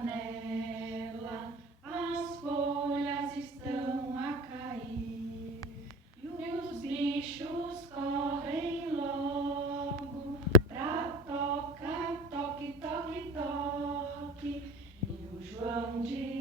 janela, as folhas estão a cair e os bichos correm logo pra toque, toque, toque. E o João de